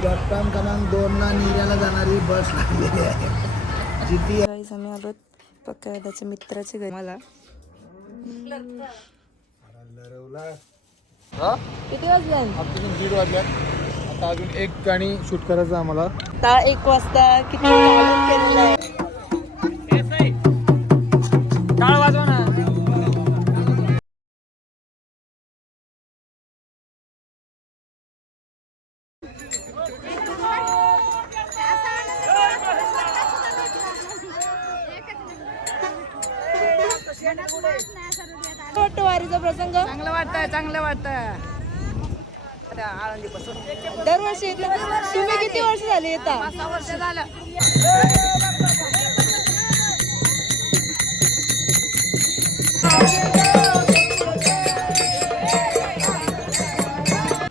Platform क्रमांक दोनला निर्याला जाणारी बस लागलेली आहे. जिथे गाईस आम्ही आलो पक्का त्याच्या मित्राच्या घरी. मला. किती वाजले? दीड वाजल्यात आता अजून एक गाणी शूट करायचं आम्हाला. आता एक वाजता किती केलेलं आहे प्रसंग? चांगलं वाटतंय चांगलं वाटतंय. आळंदी पासून. दरवर्षी येते तुम्ही किती वर्ष झाले येता सहा वर्ष झालं.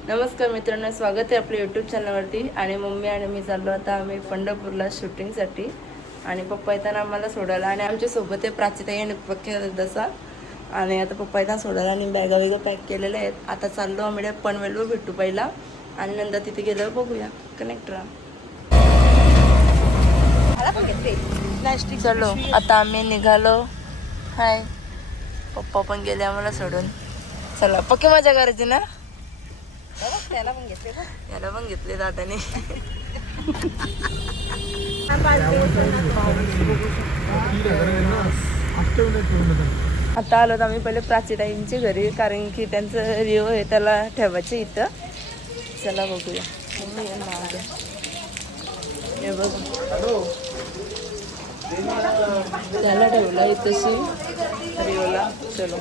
नमस्कार मित्रांनो स्वागत आहे आपल्या यूट्यूब चॅनलवरती आणि मम्मी आणि मी चाललो आता आम्ही पंढरपूरला शूटिंगसाठी आणि पप्पा येताना आम्हाला सोडायला. आणि आमच्यासोबत आहे प्राचीताई आणि पक्क्या दसा आणि आता पप्पा येताना सोडायला आणि बॅगा वगैरे पॅक केलेल्या आहेत. आता चाललो आम्ही पनवेलवर भेटू पहिला. आणि नंतर तिथे गेल्यावर बघूया. कनेक्ट राहा चलो आता आम्ही निघालो. हाय पप्पा पण गेले आम्हाला सोडून. चला पक्की मजा करायची ना? याला पण घेतले दादाने. आता आलो आम्ही पहिले प्राचीताईंच्या घरी कारण की त्यांचं रिओ आहे त्याला ठेवायचं इथं. चला बघूया. हे बघ. त्याला ठेवलं इथंशी. रिओला चलो.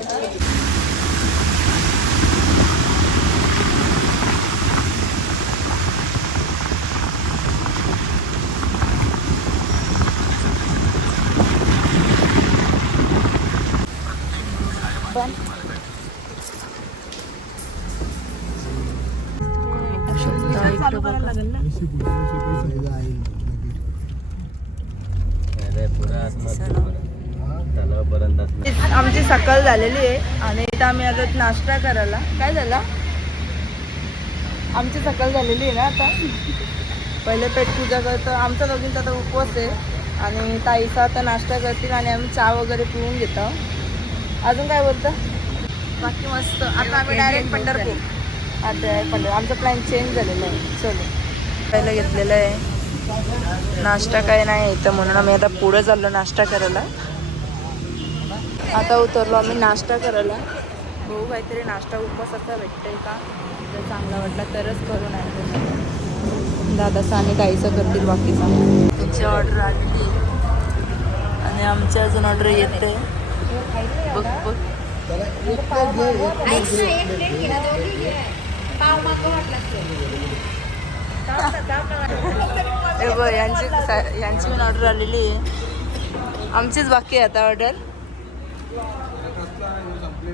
आमची सकाळ झालेली आहे आणि इथं आम्ही आलो नाश्ता करायला. काय झाला? आमची सकाळ झालेली आहे ना आता? पहिले पेट पूजा करतो. आमचा दोघींचा आता उपवास आहे. आणि ताईचा आता नाश्ता करतील आणि आम्ही चहा वगैरे पिऊन घेतो. अजून काय बोलतं? बाकी मस्त. आता आम्ही डायरेक्ट पंढरपूर. आता आमचा प्लॅन चेंज झालेला आहे. चलो पहिलं घेतलेलं आहे. नाश्ता काय नाही इथं म्हणून आम्ही आता पुढे चाललो नाश्ता करायला. आता उतरलो आम्ही नाश्ता करायला. भाऊ काहीतरी नाश्ता उपवास असा भेटतंय का? जर चांगला वाटला तरच करून आणतो. दादाचा आणि ताईचं करतील बाकीचा. त्यांची ऑर्डर आलेली. आहे. आणि आमची अजून ऑर्डर येते बघ बघ. हे बघ यांची यांची पण ऑर्डर आलेली आहे. आमचीच बाकी आहे आता ऑर्डर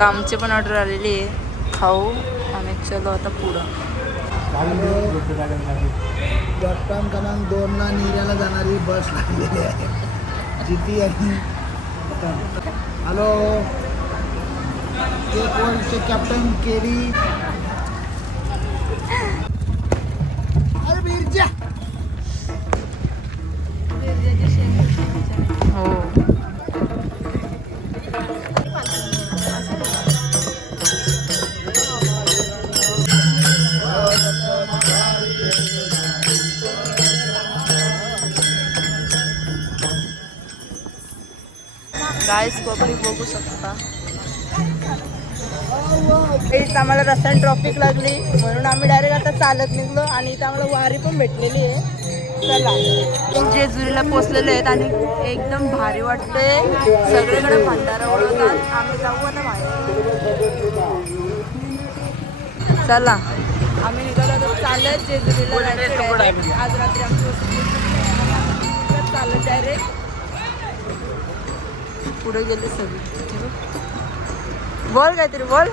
आमची पण ऑर्डर आलेली आहे. खाऊ आणि चलो आता पुढं. प्लॅटफॉर्म क्रमांक दोनला निर्याला जाणारी बस लागलेली आहे. जिथे आणि हॅलो ते कोणचे? कॅप्टन केली गायस पब्लिक बघू शकता. आम्हाला रस्त्याने ट्रॉफिक लागली. म्हणून आम्ही डायरेक्ट आता चालत निघलो आणि इथं आम्हाला वारी पण भेटलेली आहे. चला. जेजुरीला पोचलेले आहेत आणि एकदम भारी वाटतंय. सगळीकडे भंडारा उडवतात आम्ही जाऊ ना बाहेर. चला. आम्ही निघालो तर चालत जेजुरीला. आज रात्री आमची चालत डायरेक्ट पुढे गेले सगळे. बोल काहीतरी बोल.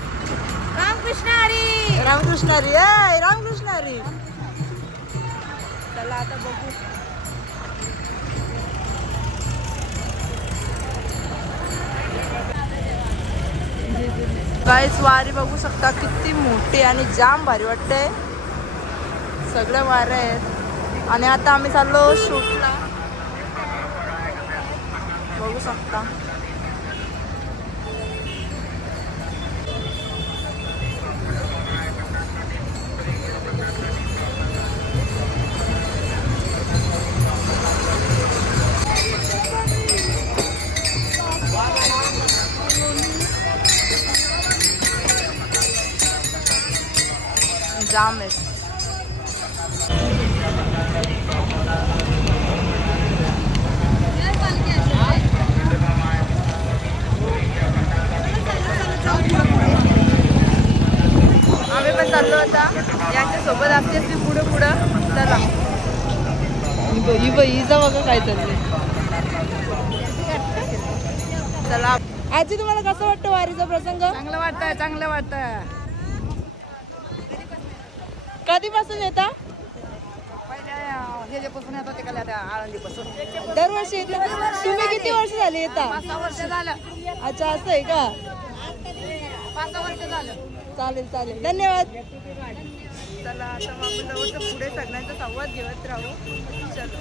रामकृष्ण हरी. रामकृष्ण हरी ए रामकृष्ण हरी. चला आता बघू. गाईच वारी बघू शकता किती मोठी आणि जाम भारी वाटते सगळे वारे आहेत. आणि आता आम्ही चाललो शूटला बघू शकता. जाम आम्ही पण चाललो आता. यांच्या सोबत असते असते पुढं पुढं. चला. ही ब- ब- हिचं बघा काय चाललंय चला. आजी तुम्हाला कसं वाटतं वारीचा प्रसंग? चांगलं वाटतं चांगलं वाटतं कधीपासून येता? दरवर्षी येते? तुम्ही किती वर्ष झाले येता? अच्छा असं आहे का? चालेल चालेल. धन्यवाद. चला आता आपण जवळचं पुढे सगळ्यांचा संवाद घेत राहू. चलो.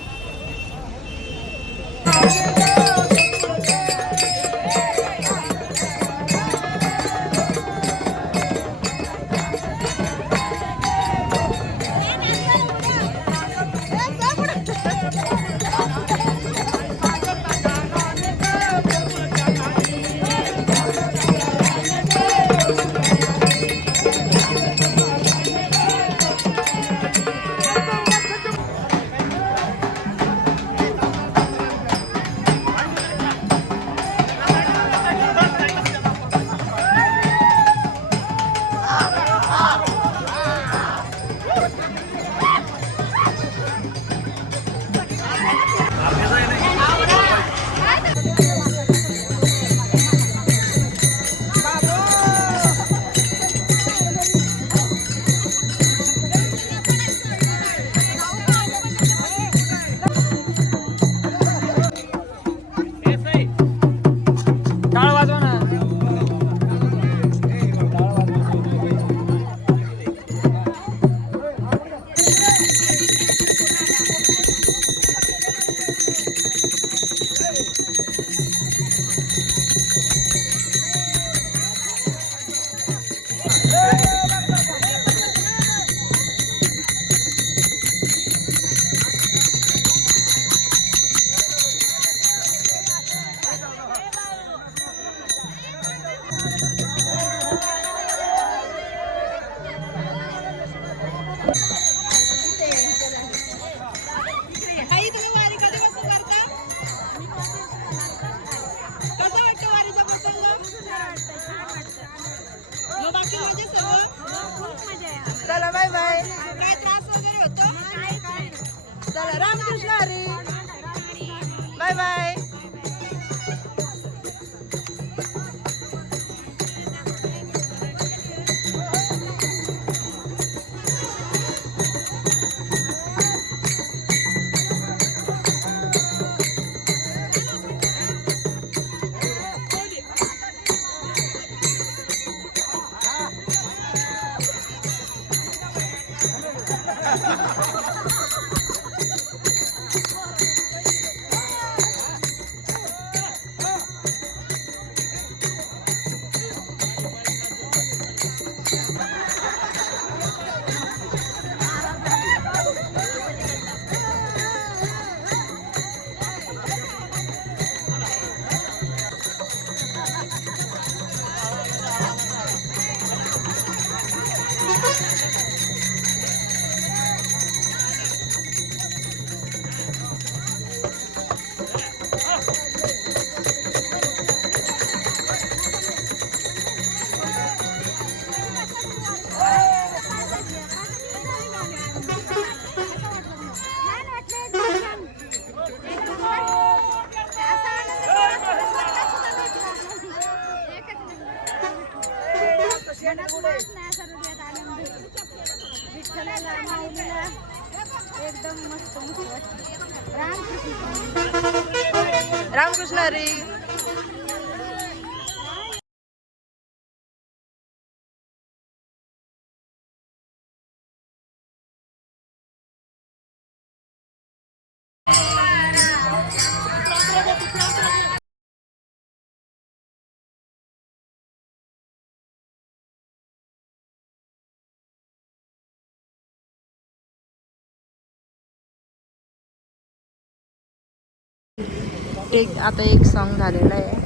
एक आता एक सॉन्ग झालेलं आहे.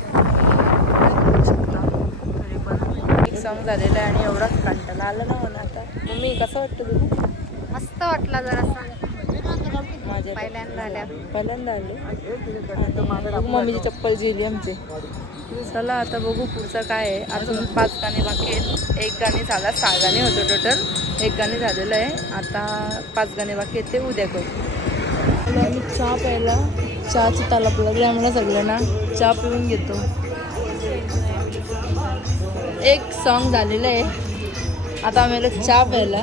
तरी पण एक सॉन्ग झालेलं आहे आणि एवढा कंटाळा आला ना मला आता. मम्मी कसं वाटतं तुला? मस्त वाटला जरासा माझ्या पहिल्यांदा आल्या. पहिल्यांदा आले. मम्मीची चप्पल गेली आमची. चला आता बघू पुढचं काय आहे. अजून पाच गाणी बाकी आहेत. एक गाणी झाला सहा गाणी होतं टोटल एक गाणी झालेलं आहे. आता पाच गाणी बाकी आहेत ते उद्या करू. आम्ही चहा प्यायला. चहाची तालाप लागली आम्हाला सगळ्यांना चहा पिऊन घेतो. एक सॉन्ग झालेलं आहे. आता आम्हाला चहा प्यायला.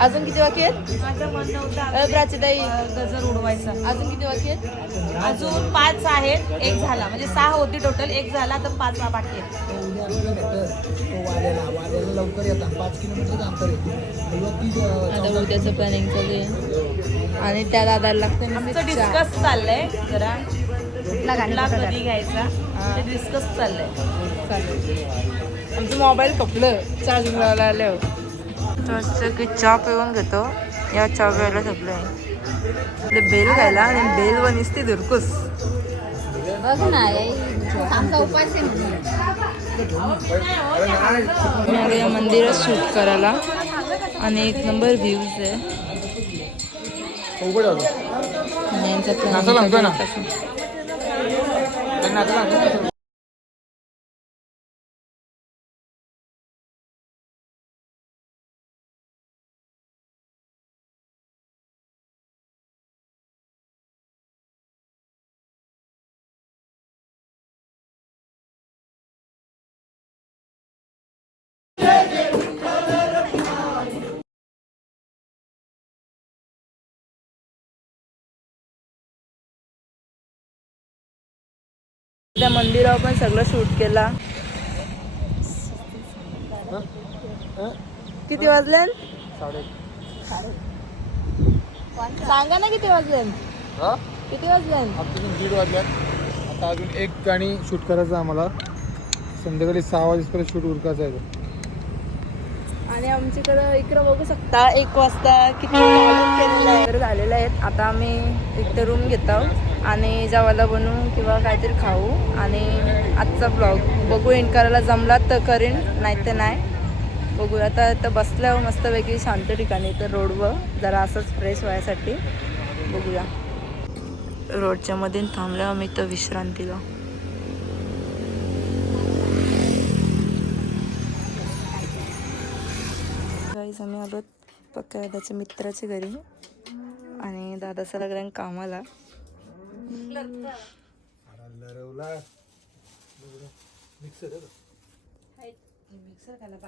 अजून किती बाकी आहेत? माझं म्हणणं होतं अ, प्राचीताई गजर उडवायचा. अजून किती बाकी आहेत? अजून पाच आहेत एक झाला. म्हणजे सहा होती टोटल एक झाला तर पाच बाकी लवकर येतात. पाच अंतर आहे अं, आता उद्याचं प्लॅनिंग चालू आहे. आणि त्या दादाला लागतं आमचं डिस्कस चाललंय. जरा कुठला कधी घ्यायचा? ते डिस्कस चाललंय. आमचं मोबाईल कपलं चार्जिंग लावायला आल्यावर तर की चहा पिऊन घेतो. या चहा प्यायला सगळं बेल खायला आणि बेल वनिसती दुरकुस. बघ ना आहे या मंदिरात शूट करायला. आणि एक नंबर व्ह्यूज आहे. आणि त्या मंदिरावर पण सगळं शूट केला. किती वाजले सांगा ना किती वाजले किती वाजले अजून दीड वाजल्यात. आता अजून एक गाणी शूट करायचं आम्हाला. संध्याकाळी सहा वाजेपर्यंत शूट उरकायचं आहे. आणि आमच्याकडं इकडं बघू शकता एक वाजता किती झालेलं आहेत आता आम्ही इथं रूम घेतो आणि जेवायला बनवू किंवा काहीतरी खाऊ. आणि आजचा ब्लॉग बघू एंड करायला जमला तर करीन नाही तर नाही. बघू आता तर बसल्यावर मस्तपैकी शांत ठिकाणी तर रोडवर जरा असंच फ्रेश व्हायसाठी बघूया. रोडच्या मध्ये थांबल्यावर मी तर विश्रांतीला. गाईज आम्ही आलो पक्का दादाच्या मित्राच्या घरी आणि दादाचा लागला कामाला.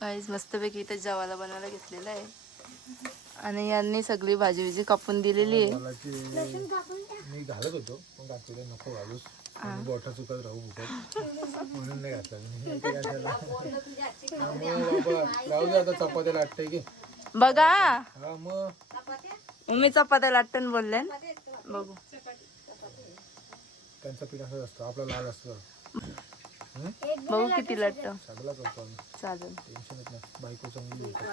काहीच मस्तपैकी इथं जेवायला बनवायला घेतलेलं आहे. आणि यांनी सगळी भाजी विजी कापून दिलेली आहे. मला की मी घालत होतो पण नको घालूस. आणि बोटा चुकत राहू फुकट म्हणून नाही घातला. मी. काय कशाला? त्यामुळे बाबा राहू दे आता चपात्या लाटते की बघा. हा मग. मम्मी चपात्या लाटण बोलले बघू. त्यांचा पीठ असंच असतो आपला लाल असतो. बघू किती लाटत? सगळा करतो आम्ही. चालेल. टेन्शन येत नाही. बायको चांगली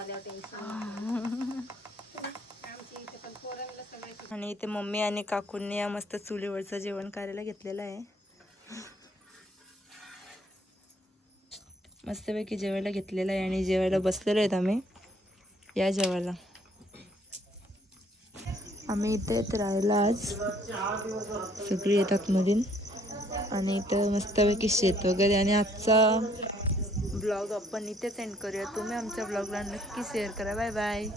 आणि इथे मम्मी आणि काकूंनी या मस्त चुलीवरचं जेवण करायला घेतलेलं आहे. मस्तपैकी जेवायला घेतलेलं आहे आणि जेवायला बसलेलो आहेत आम्ही या जेवायला. आम्ही इथे येत राहायला आज. सगळी येतात मधून. आणि इथं मस्तपैकी शेत वगैरे. आणि आजचा ब्लॉग आपण इथेच एंड करूया. तुम्ही आमच्या ब्लॉगला नक्की शेअर करा. Bye bye